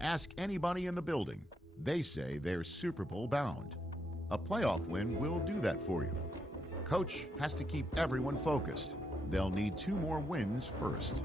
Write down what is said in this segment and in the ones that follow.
Ask anybody in the building. They say they're Super Bowl bound. A playoff win will do that for you. Coach has to keep everyone focused. They'll need 2 more wins first.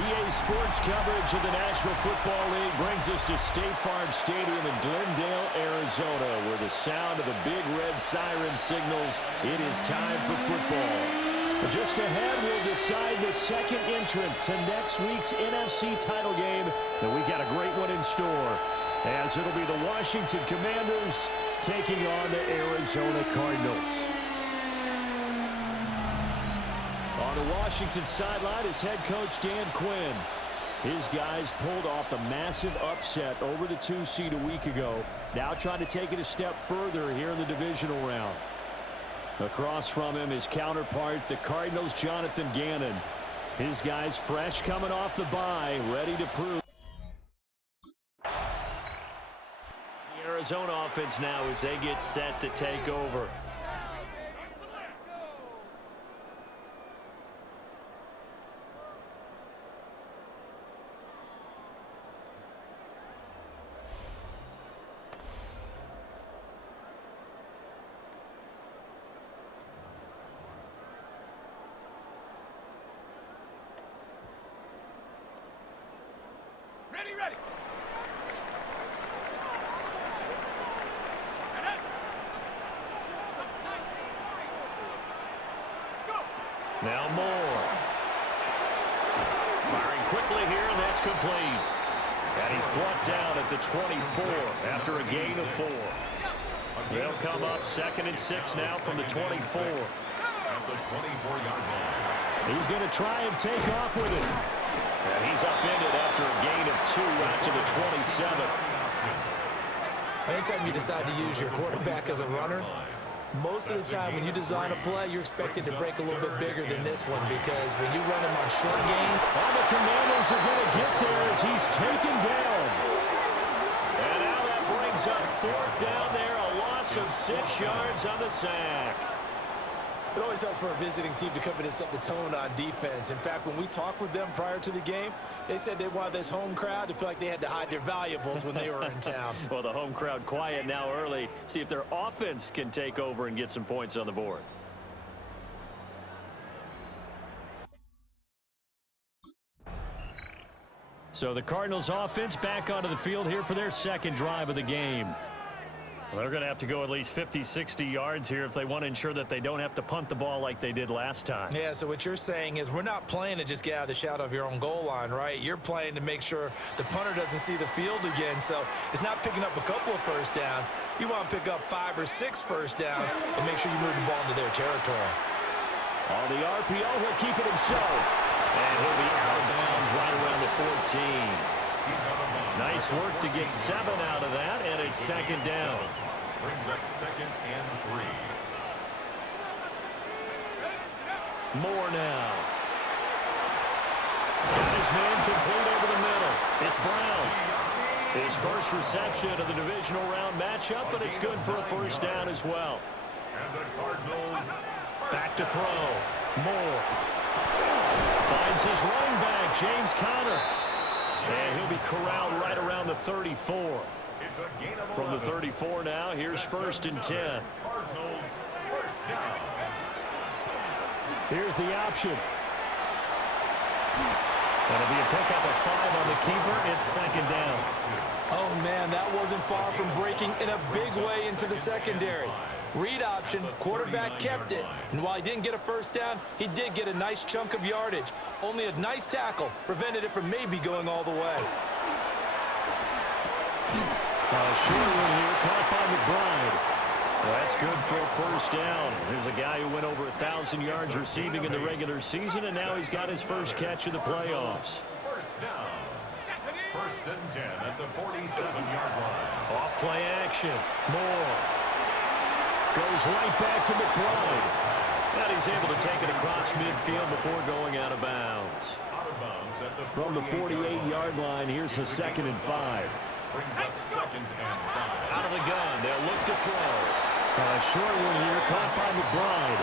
EA Sports coverage of the National Football League brings us to State Farm Stadium in Glendale, Arizona, where the sound of the big red siren signals it is time for football. Just ahead, we'll decide the second entrant to next week's NFC title game, and we got a great one in store, as it'll be the Washington Commanders taking on the Arizona Cardinals. On the Washington sideline is head coach Dan Quinn. His guys pulled off a massive upset over the 2 seed a week ago. Now trying to take it a step further here in the divisional round. Across from him, his counterpart, the Cardinals' Jonathan Gannon. His guys fresh coming off the bye, ready to prove. The Arizona offense now as they get set to take over. Ready. Now Moore. Firing quickly here, and that's complete. And he's brought down at the 24 after a gain of 4. They'll come up 2nd and 6 now from the 24. At the 24-yard line. He's going to try and take off with it. And he's upended after a gain of 2 out to the 27. Anytime you decide to use your quarterback as a runner, most of the time when you design a play, you're expected to break a little bit bigger than this one, because when you run him on short game. All the Commanders are going to get there as he's taken down. And now that brings up 4th down there, a loss of 6 yards on the sack. It always helps for a visiting team to come in and set the tone on defense. In fact, when we talked with them prior to the game, they said they wanted this home crowd to feel like they had to hide their valuables when they were in town. Well, the home crowd quiet now early. See if their offense can take over and get some points on the board. So the Cardinals offense back onto the field here for their second drive of the game. Well, they're going to have to go at least 50, 60 yards here if they want to ensure that they don't have to punt the ball like they did last time. Yeah, so what you're saying is we're not playing to just get out of the shadow of your own goal line, right? You're playing to make sure the punter doesn't see the field again. So it's not picking up a couple of first downs. You want to pick up 5 or 6 first downs and make sure you move the ball into their territory. On the RPO, he'll keep it himself. And he'll be out of bounds right around the 14. Nice work to get 7 out of that, and it's 2nd down. Brings up 2nd and 3. Moore now. Got his man complete over the middle. It's Brown. His first reception of the divisional round matchup, but it's good for a first down as well. And the Cardinals back to throw. Moore finds his running back, James Conner. And he'll be corralled right around the 34. From the 34 now, here's 1st and 10. Cardinals first down. Here's the option. That'll be a pickup of 5 on the keeper. It's 2nd down. Oh, man, that wasn't far from breaking in a big way into the secondary. Read option, quarterback kept it. And while he didn't get a first down, he did get a nice chunk of yardage. Only a nice tackle prevented it from maybe going all the way. Short one here, caught by McBride. Well, that's good for a first down. Here's a guy who went over 1,000 yards receiving in the regular season, and now he's got his first catch of the playoffs. First down. 1st and 10 at the 47-yard line. Off play action. Moore goes right back to McBride. And he's able to take it across midfield before going out of bounds. Out of bounds at the From the 48-yard line, here's the 2nd and 5. Brings up 2nd and 5. Out of the gun, they'll look to throw. A short one here, caught by McBride.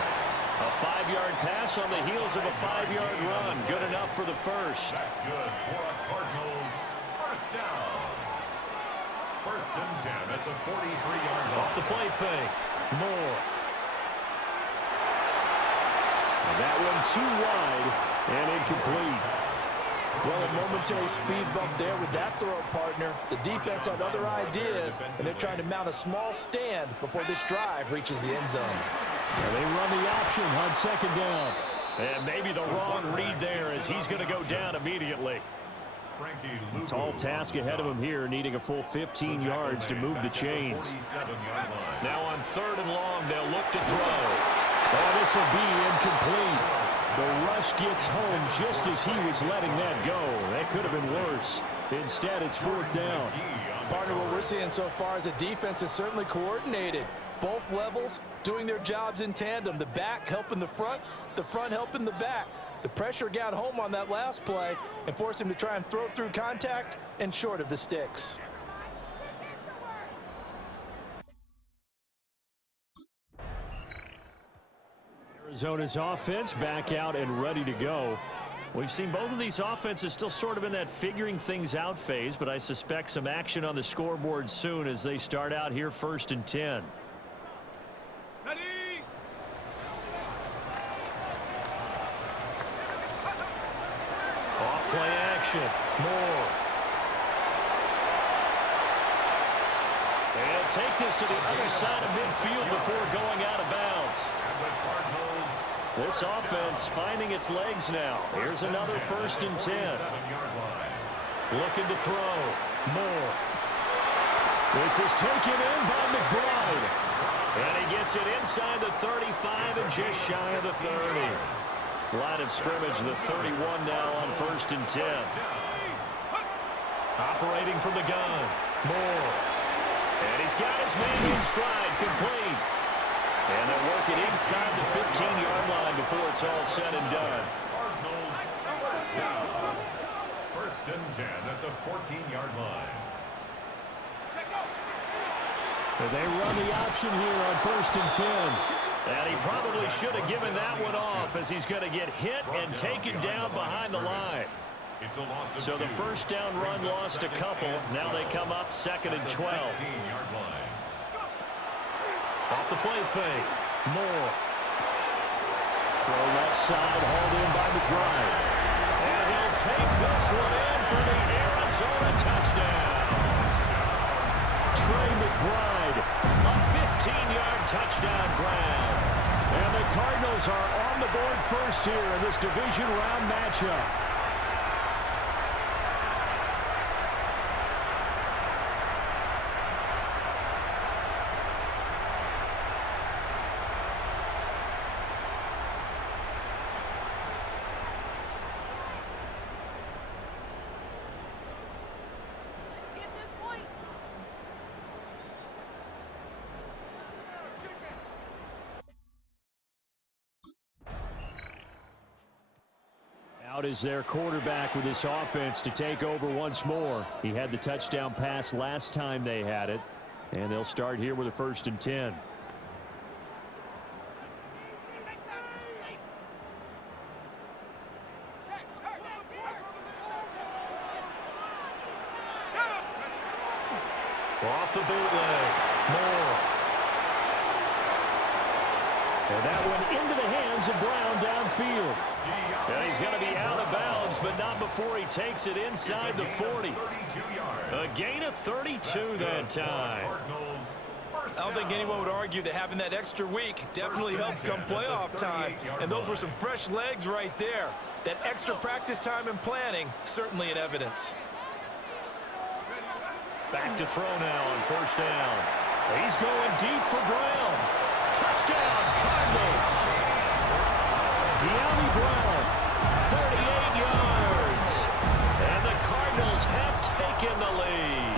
A 5-yard pass on the heels of a 5-yard run. Good enough for the first. That's good for a Cardinals first down. 1st and 10 at the 43-yard line. Off the play fake. Moore. And that one too wide and incomplete. Well, a momentary speed bump there with that throw partner. The defense had other ideas, and they're trying to mount a small stand before this drive reaches the end zone. And they run the option on second down. And maybe the wrong read there as he's going to go down immediately. Tall task ahead of him here, needing a full 15 yards to move the chains. Now on 3rd and long, they'll look to throw. Oh, this will be incomplete. The rush gets home just as he was letting that go. That could have been worse. Instead, it's 4th down. Partner, what we're seeing so far is a defense is certainly coordinated. Both levels doing their jobs in tandem. The back helping the front helping the back. The pressure got home on that last play and forced him to try and throw through contact and short of the sticks. Arizona's offense back out and ready to go. We've seen both of these offenses still sort of in that figuring things out phase, but I suspect some action on the scoreboard soon as they start out here 1st and 10. Ready? Off play action. Moore. And take this to the other side of midfield before going out of bounds. This offense finding its legs now. Here's another 1st and 10. Looking to throw. Moore. This is taken in by McBride. And he gets it inside the 35 and just shy of the 30. Line of scrimmage, the 31 now on 1st and 10. Operating from the gun. Moore. And he's got his man in stride, complete. And they'll work it inside the 15-yard line before it's all said and done. Cardinals first down. 1st and 10 at the 14-yard line. And they run the option here on 1st and 10. And he probably should have given that one off as he's going to get hit and taken down behind the line. So the 1st down run lost a couple. Now they come up 2nd and 12. Off the play fake. Moore. Throw left side, hauled in by McBride. And he'll take this one in for the Arizona touchdown. Trey McBride, a 15-yard touchdown grab. And the Cardinals are on the board first here in this division round matchup. Out is their quarterback with this offense to take over once more. He had the touchdown pass last time they had it. And they'll start here with a 1st and 10. Off the bootleg. Moore. And that one into the hands of Brown downfield. And he's going to be out of bounds, but not before he takes it inside the 40. A gain of 32 that time. I don't think anyone would argue that having that extra week definitely helps come playoff time. And those were some fresh legs right there. That extra practice time and planning, certainly in evidence. Back to throw now on 1st down. He's going deep for Brown. Touchdown, Cardinals. De'Ami Brown, 38 yards. And the Cardinals have taken the lead.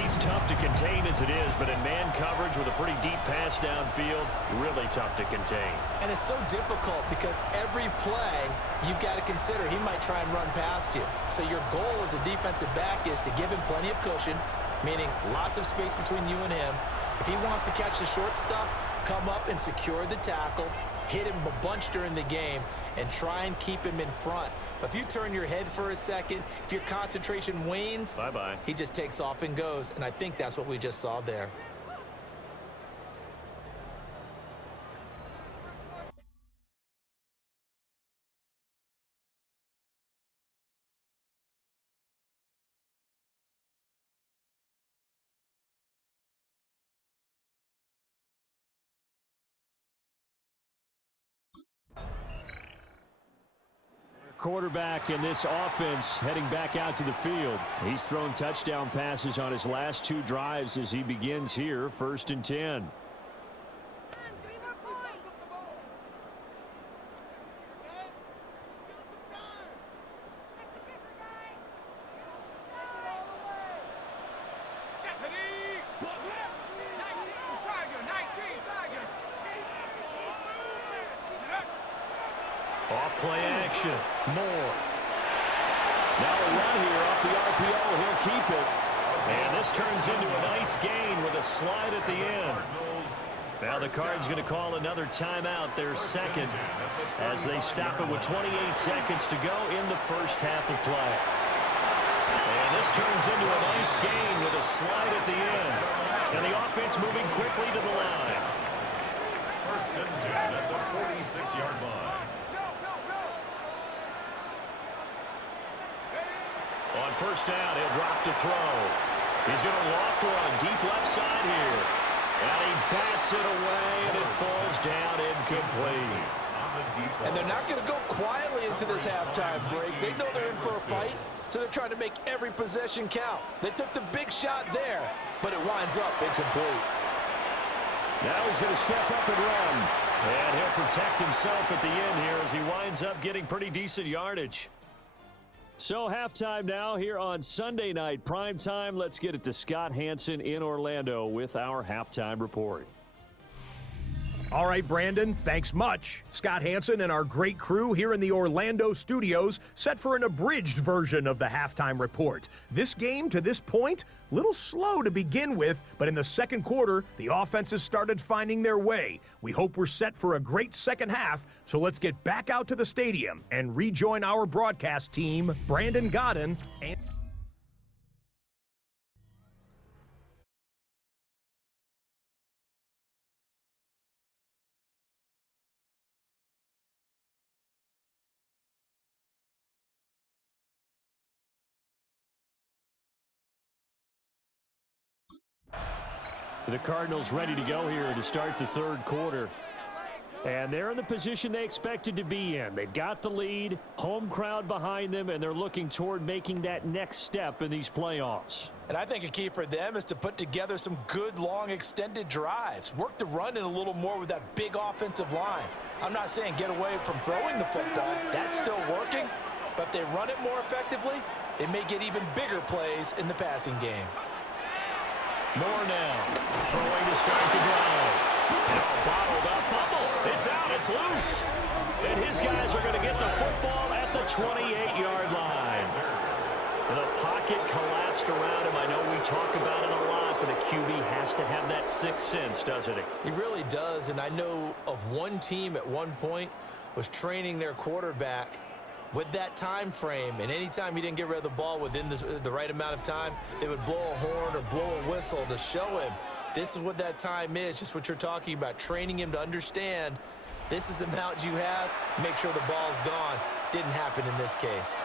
He's tough to contain as it is, but in man coverage with a pretty deep pass downfield, really tough to contain. And it's so difficult because every play you've got to consider he might try and run past you. So your goal as a defensive back is to give him plenty of cushion, meaning lots of space between you and him. If he wants to catch the short stuff, come up and secure the tackle, hit him a bunch during the game, and try and keep him in front. But if you turn your head for a second, if your concentration wanes, bye-bye. He just takes off and goes, and I think that's what we just saw there. quarterback in this offense heading back out to the field. He's thrown touchdown passes on his last 2 drives as he begins here, 1st and 10. Off play action. Moore. Now a run here off the RPO. He'll keep it. And this turns into a nice gain with a slide at the end. Now the Cards going to call another timeout, their second, as they stop it with 28 seconds to go in the first half of play. And this turns into a nice gain with a slide at the end. And the offense moving quickly to the line. 1st and 10 at the 46-yard line. On 1st down, he'll drop to throw. He's going to loft one deep left side here. And he bats it away, and it falls down incomplete. And they're not going to go quietly into this halftime break. They know they're in for a fight, so they're trying to make every possession count. They took the big shot there, but it winds up incomplete. Now he's going to step up and run. And he'll protect himself at the end here as he winds up getting pretty decent yardage. So halftime now here on Sunday night prime time. Let's get it to Scott Hanson in Orlando with our halftime report. All right, Brandon, thanks much. Scott Hanson and our great crew here in the Orlando studios set for an abridged version of the halftime report. This game, to this point, a little slow to begin with, but in the second quarter, the offenses started finding their way. We hope we're set for a great second half, so let's get back out to the stadium and rejoin our broadcast team, Brandon Godden and... The Cardinals ready to go here to start the third quarter. And they're in the position they expected to be in. They've got the lead, home crowd behind them, and they're looking toward making that next step in these playoffs. And I think a key for them is to put together some good, long, extended drives. Work the run in a little more with that big offensive line. I'm not saying get away from throwing the football. That's still working. But if they run it more effectively, they may get even bigger plays in the passing game. Moore now, throwing to start the drive. Now bottled up, fumble. It's out, it's loose. And his guys are going to get the football at the 28-yard line. And the pocket collapsed around him. I know we talk about it a lot, but a QB has to have that sixth sense, doesn't he? He really does, and I know of one team at one point was training their quarterback with that time frame, and anytime he didn't get rid of the ball within the right amount of time, they would blow a horn or blow a whistle to show him this is what that time is, just what you're talking about, training him to understand this is the amount you have, make sure the ball's gone. Didn't happen in this case.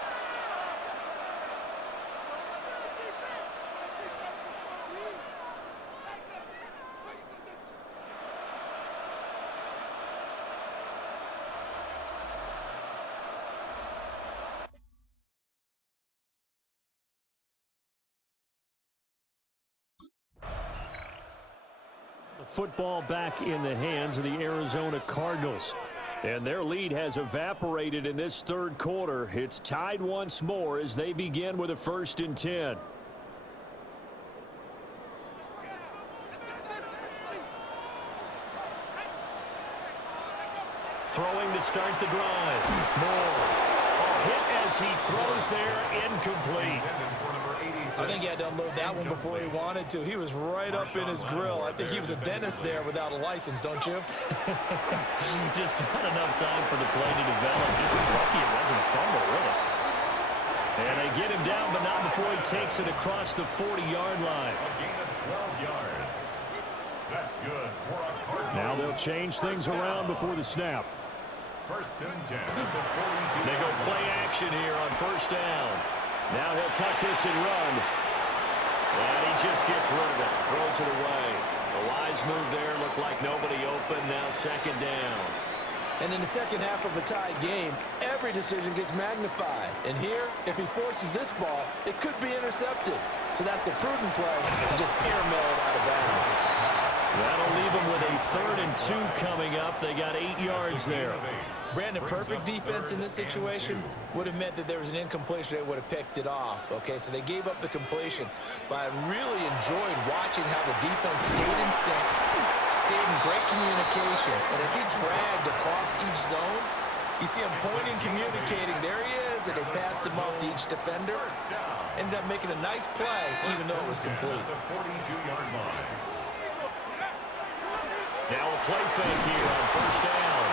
Football back in the hands of the Arizona Cardinals. And their lead has evaporated in this third quarter. It's tied once more as they begin with a 1st and 10. Throwing to start the drive. Moore. A hit as he throws there, incomplete. I think he had to unload that one before he wanted to. He was right up in his grill. I think he was a dentist there without a license, don't you? Just not enough time for the play to develop. Just lucky it wasn't a fumble, really. And they get him down, but not before he takes it across the 40-yard line. A gain of 12 yards. That's good for a Cardinals. Now they'll change things around before the snap. 1st and 10 at the 42. They go play action here on 1st down. Now he'll tuck this and run. And he just gets rid of it. Throws it away. A wise move there. Looked like nobody open. Now 2nd down. And in the second half of a tied game, every decision gets magnified. And here, if he forces this ball, it could be intercepted. So that's the prudent play to just airmail it out of bounds. That'll leave them with a 3rd and 2 coming up. They got 8 yards there. Brandon, perfect defense in this situation would have meant that there was an incompletion. They would have picked it off. Okay, so they gave up the completion. But I really enjoyed watching how the defense stayed in sync, stayed in great communication. And as he dragged across each zone, you see him pointing, communicating. There he is, and they passed him off to each defender. Ended up making a nice play, even though it was complete. Now a play fake here on 1st down.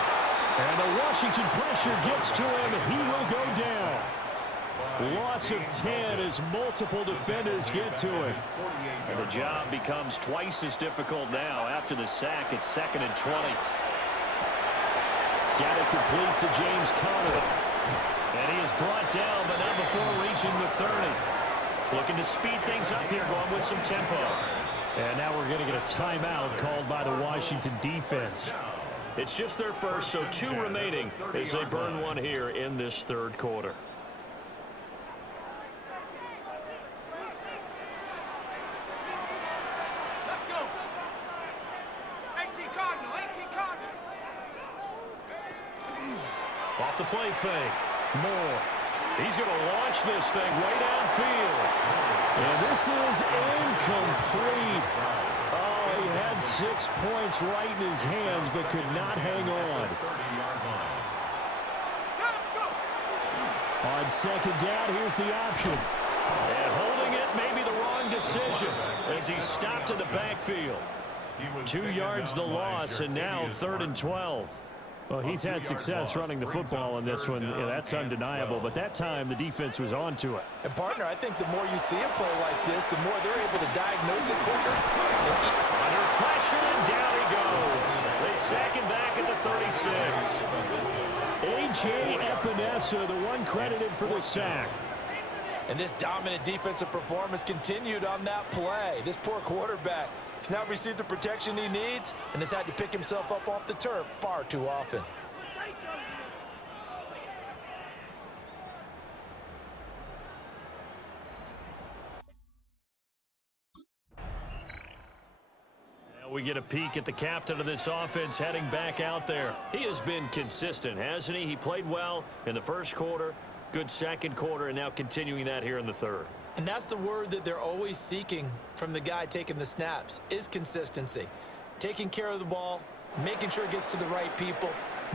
And the Washington pressure gets to him. He will go down. Loss of 10 as multiple defenders get to him. And the job becomes twice as difficult now. After the sack, it's 2nd and 20. Got it complete to James Conner. And he is brought down, but not before reaching the 30. Looking to speed things up here, going with some tempo. And now we're going to get a timeout called by the Washington defense. It's just their first, so 2 remaining as they burn one here in this 3rd quarter. Let's go. 18 Cardinal, 18 Cardinal. Off the play fake. Moore. He's going to launch this thing way downfield. And this is incomplete. Oh, he had 6 points right in his hands, but could not hang on. On 2nd down, here's the option. And holding it may be the wrong decision as he stopped in the backfield. 2 yards the loss, and now 3rd and 12. Well, he's had success running the football in this one. Yeah, that's undeniable. But that time, the defense was on to it. And, partner, I think the more you see a play like this, the more they're able to diagnose it quicker. Under pressure, and down he goes. They sack him back at the 36. A.J. Epinesa, the one credited for the sack. And this dominant defensive performance continued on that play. This poor quarterback has now received the protection he needs and has had to pick himself up off the turf far too often. Now we get a peek at the captain of this offense heading back out there. He has been consistent, hasn't he? He played well in the 1st quarter, good 2nd quarter, and now continuing that here in the 3rd. And that's the word that they're always seeking from the guy taking the snaps, is consistency. Taking care of the ball, making sure it gets to the right people,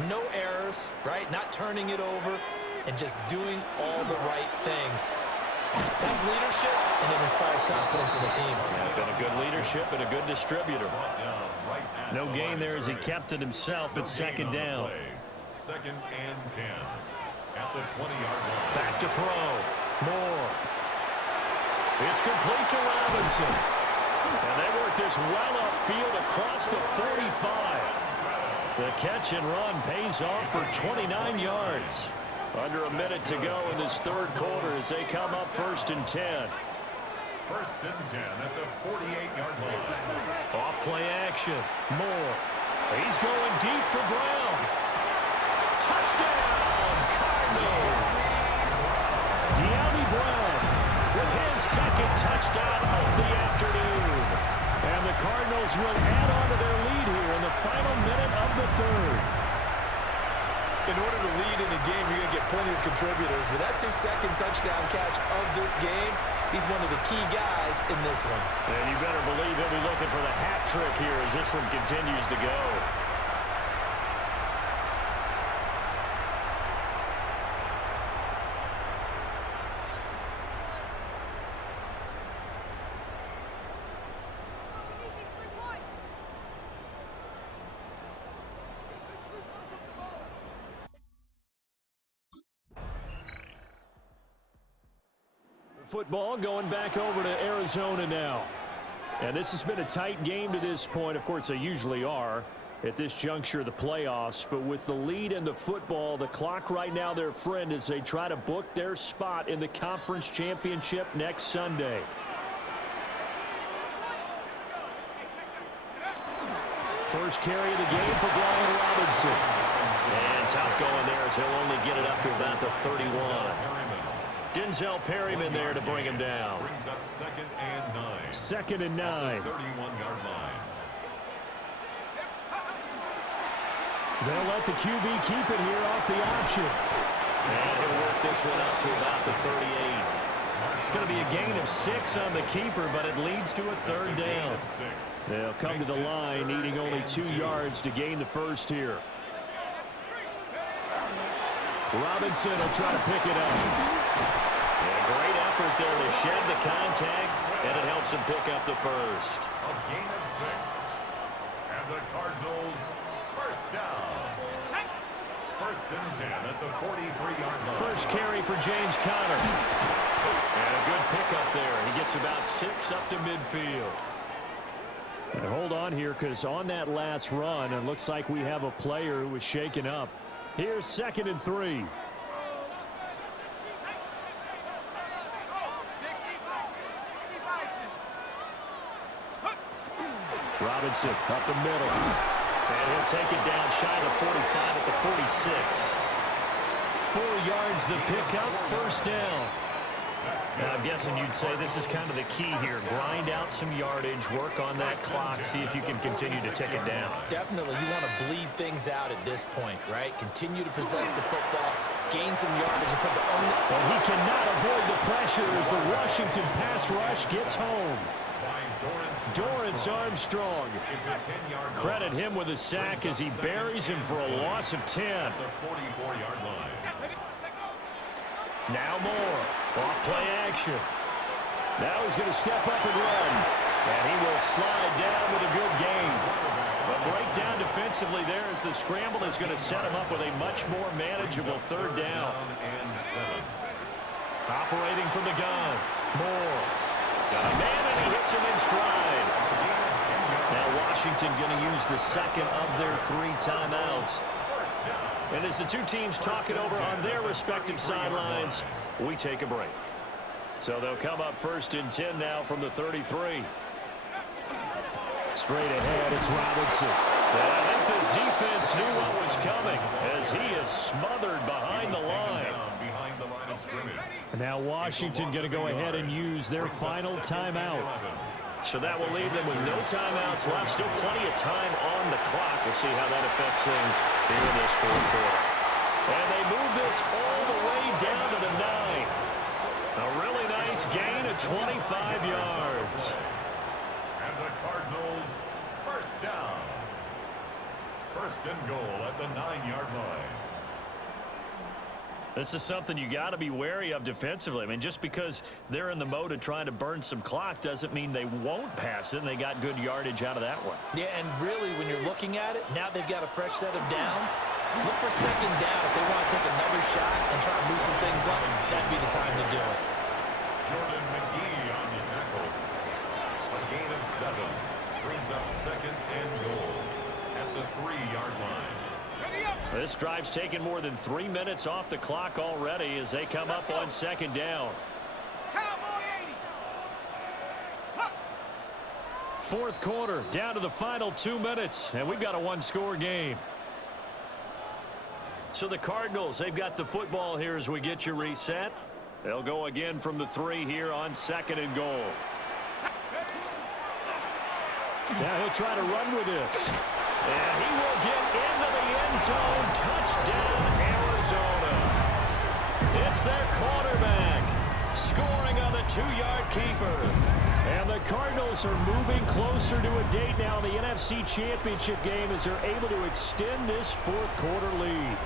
no errors, right? Not turning it over, and just doing all the right things. That's leadership, and it inspires confidence in the team. Yeah, been a good leadership and a good distributor. No gain there as he kept it himself at 2nd down. 2nd and 10 at the 20-yard line. Back to throw. Moore. It's complete to Robinson. And they work this well upfield across the 45. The catch and run pays off for 29 yards. Under a minute to go in this 3rd quarter as they come up 1st and 10. 1st and 10 at the 48-yard line. Off play action. Moore. He's going deep for Brown. Touchdown, Cardinals. De'Ami Brown with his 2nd touchdown of the afternoon. And the Cardinals will add on to their lead here in the final minute of the 3rd. In order to lead in a game, you're going to get plenty of contributors, but that's his 2nd touchdown catch of this game. He's one of the key guys in this one. And you better believe he'll be looking for the hat trick here as this one continues to go. Football going back over to Arizona now. And this has been a tight game to this point. Of course, they usually are at this juncture of the playoffs. But with the lead in the football, the clock right now their friend as they try to book their spot in the conference championship next Sunday. First carry of the game for Brian Robinson. to about the 31. Denzel Perryman there to bring him down. Brings up 2nd and 9. 2nd and 9. 31-yard line. They'll let the QB keep it here off the option. And he'll work this one out to about the 38. It's going to be a gain of 6 on the keeper, but it leads to a 3rd down. They'll come to the line, needing only 2 yards to gain the first here. Robinson will try to pick it up. And a great effort there to shed the contact, and it helps him pick up the first. A gain of 6. And the Cardinals, first down. 1st and 10 at the 43-yard line. First carry for James Conner. And a good pickup there. He gets about 6 up to midfield. And hold on here, because on that last run, it looks like we have a player who was shaken up. Here's 2nd and 3. Robinson up the middle. And he'll take it down shy of the 45 at the 46. 4 yards the pickup, first down. Now, I'm guessing you'd say this is kind of the key here. Grind out some yardage, work on that clock, see if you can continue to tick it down. Definitely, you want to bleed things out at this point, right? Continue to possess the football, gain some yardage, and put the only... And he cannot avoid the pressure as the Washington pass rush gets home. Dorrance Armstrong. Credit him with a sack as he buries him for a loss of 10. Now Moore. Off play action. Now he's going to step up and run. And he will slide down with a good gain. A breakdown defensively there as the scramble is going to set him up with a much more manageable 3rd down. Operating from the gun. Moore. Got a man, and he hits him in stride. Now Washington going to use the 2nd of their 3 timeouts. And as the two teams talk it over on their respective sidelines, we take a break. So they'll come up 1st and 10 now from the 33. Straight ahead, it's Robinson. And I think this defense knew what was coming as he is smothered behind the line. Now Washington going to go ahead and use their final timeout. So that will leave them with no timeouts left. Still plenty of time on the clock. We'll see how that affects things here in this 4th quarter. And they move this all the way down to the 9. A really nice gain of 25 yards. And the Cardinals, first down. 1st and goal at the 9-yard line. This is something you got to be wary of defensively. I mean, just because they're in the mode of trying to burn some clock doesn't mean they won't pass it, and they got good yardage out of that one. Yeah, and really, when you're looking at it, now they've got a fresh set of downs. Look for 2nd down if they want to take another shot and try to loosen things up. That'd be the time to do it. Jordan McGee on the tackle. A gain of 7 brings up 2nd and goal at the 3-yard line. This drive's taken more than 3 minutes off the clock already as they come up on 2nd down. 4th quarter, down to the final 2 minutes, and we've got a 1-score game. So the Cardinals, they've got the football here as we get you reset. They'll go again from the 3 here on 2nd and goal. Now he'll try to run with this. And he will get into the end zone. Touchdown, Arizona. It's their quarterback scoring on the 2-yard keeper. And the Cardinals are moving closer to a date now in the NFC Championship game as they're able to extend this 4th quarter lead.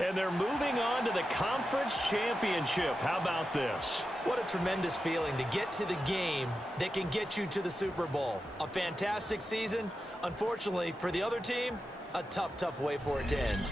And they're moving on to the conference championship. How about this? What a tremendous feeling to get to the game that can get you to the Super Bowl. A fantastic season. Unfortunately, for the other team, a tough way for it to end.